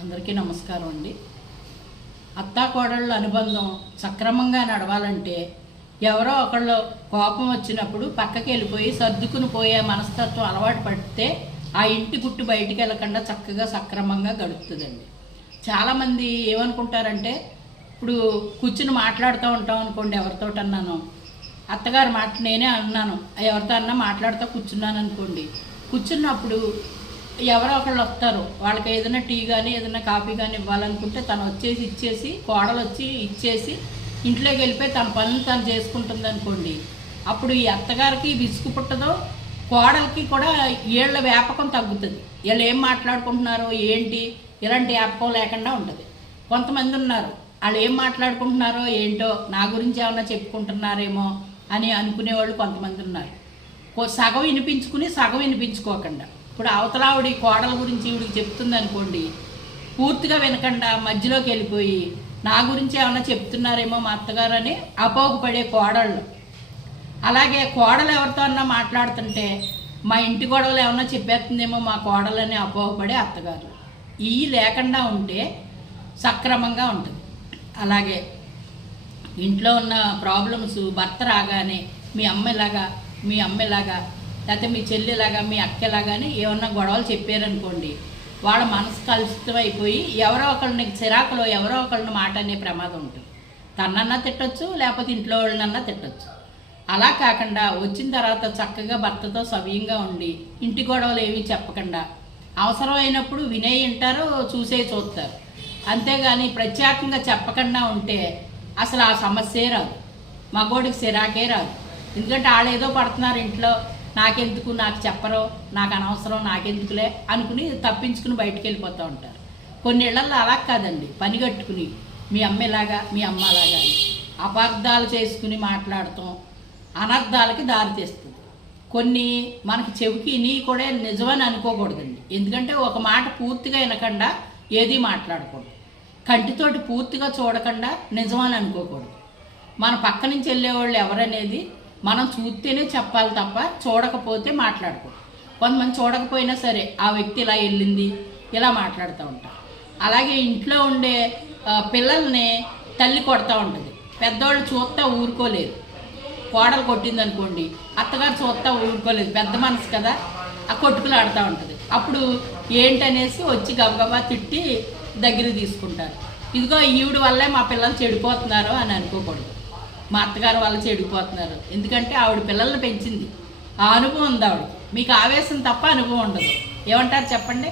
అందరికీ నమస్కారం అండి. అత్తాకోడళ్ళ అనుబంధం సక్రమంగా నడవాలంటే ఎవరో ఒకళ్ళు కోపం వచ్చినప్పుడు పక్కకి వెళ్ళిపోయి సర్దుకుని పోయే మనస్తత్వం అలవాటు పడితే ఆ ఇంటి గుట్టు బయటికి వెళ్ళకుండా చక్కగా సక్రమంగా గడుపుతుందండి. చాలామంది ఏమనుకుంటారంటే, ఇప్పుడు కూర్చుని మాట్లాడుతూ ఉంటాం అనుకోండి, ఎవరితోటన్నాను అత్తగారి మాట నేనే అన్నాను, ఎవరితో అన్నా మాట్లాడుతూ కూర్చున్నాను అనుకోండి, కూర్చున్నప్పుడు ఎవరో ఒకళ్ళు వస్తారు, వాళ్ళకి ఏదైనా టీ కానీ ఏదైనా కాఫీ కానీ ఇవ్వాలనుకుంటే తను వచ్చేసి ఇచ్చేసి, కోడలు వచ్చి ఇచ్చేసి ఇంట్లోకి వెళ్ళిపోయి తన పనులు తను చేసుకుంటుంది అనుకోండి, అప్పుడు ఈ అత్తగారికి విసుగు పుట్టదో, కోడలికి కూడా వీళ్ళ వ్యాపకం తగ్గుతుంది. వీళ్ళు ఏం మాట్లాడుకుంటున్నారో ఏంటి ఇలాంటి వ్యాపకం లేకుండా ఉంటుంది. కొంతమంది ఉన్నారు, వాళ్ళు ఏం మాట్లాడుకుంటున్నారో ఏంటో నా గురించి ఏమన్నా చెప్పుకుంటున్నారేమో అని అనుకునేవాళ్ళు కొంతమంది ఉన్నారు. సగం వినిపించుకుని సగం వినిపించుకోకుండా, ఇప్పుడు అవతలావిడి కోడల గురించి ఈవిడికి చెప్తుంది అనుకోండి, పూర్తిగా వినకుండా మధ్యలోకి వెళ్ళిపోయి నా గురించి ఏమన్నా చెప్తున్నారేమో మా అత్తగారు అని అపోగుపడే కోడళ్ళు. అలాగే కోడలు ఎవరితో అన్నా మాట్లాడుతుంటే మా ఇంటి గొడవలు ఏమన్నా చెప్పేస్తుందేమో మా కోడలని అపోహపడే అత్తగారు. ఇవి లేకుండా ఉంటే సక్రమంగా ఉంటుంది. అలాగే ఇంట్లో ఉన్న ప్రాబ్లమ్స్ భర్త రాగానే మీ అమ్మలాగా లేకపోతే మీ చెల్లిలాగా మీ అక్కలాగానే ఏమన్నా గొడవలు చెప్పారనుకోండి, వాళ్ళ మనసు కలుషితం అయిపోయి ఎవరో ఒకళ్ళని చిరాకులో ఎవరో ఒకళ్ళని మాట అనే ప్రమాదం ఉంటుంది. తన్నన్నా తిట్టొచ్చు, లేకపోతే ఇంట్లో వాళ్ళనన్నా తిట్టొచ్చు. అలా కాకుండా వచ్చిన తర్వాత చక్కగా భర్తతో సవ్యంగా ఉండి ఇంటి గొడవలు ఏమీ చెప్పకుండా, అవసరమైనప్పుడు వినే వింటారు, చూస్తారు. అంతేగాని ప్రత్యేకంగా చెప్పకుండా ఉంటే అసలు ఆ సమస్యే రాదు, మగోడికి సిరాకే రాదు. ఎందుకంటే వాళ్ళేదో పడుతున్నారు ఇంట్లో, నాకెందుకు, నాకు చెప్పరో, నాకు అనవసరం, నాకెందుకులే అనుకుని తప్పించుకుని బయటికి వెళ్ళిపోతూ ఉంటారు. కొన్ని ఇళ్లలో అలా కాదండి, పని కట్టుకుని మీ అమ్మలాగా మీ అమ్మలాగా అని అపార్థాలు చేసుకుని మాట్లాడటం అనర్థాలకి దారితీస్తుంది. కొన్ని మనకి చెవికి నీ కూడా నిజమని అనుకోకూడదండి. ఎందుకంటే ఒక మాట పూర్తిగా వినకుండా ఏది మాట్లాడకూడదు, కంటితోటి పూర్తిగా చూడకుండా నిజమని అనుకోకూడదు. మన పక్క నుంచి వెళ్ళేవాళ్ళు ఎవరనేది మనం చూస్తేనే చెప్పాలి తప్ప చూడకపోతే మాట్లాడకూడదు. కొంతమంది చూడకపోయినా సరే ఆ వ్యక్తి ఇలా వెళ్ళింది ఇలా మాట్లాడుతూ ఉంటారు. అలాగే ఇంట్లో ఉండే పిల్లల్ని తల్లి కొడతా ఉంటుంది, పెద్దవాళ్ళు చూస్తా ఊరుకోలేదు. కోడలు కొట్టింది అనుకోండి, అత్తగారు చూస్తా ఊరుకోలేదు, పెద్ద మనసు కదా, ఆ కొట్టుకులు ఆడుతూ ఉంటుంది. అప్పుడు ఏంటనేసి వచ్చి గబగబా తిట్టి దగ్గర తీసుకుంటారు. ఇదిగో ఈవిడ వల్లే మా పిల్లలు చెడిపోతున్నారు అని అనుకోకూడదు. మా అత్తగారు వాళ్ళు చెడిపోతున్నారు, ఎందుకంటే ఆవిడ పిల్లల్ని పెంచింది, ఆ అనుభవం ఉంది ఆవిడ. మీకు ఆవేశం తప్ప అనుభవం ఉండదు. ఏమంటారు చెప్పండి?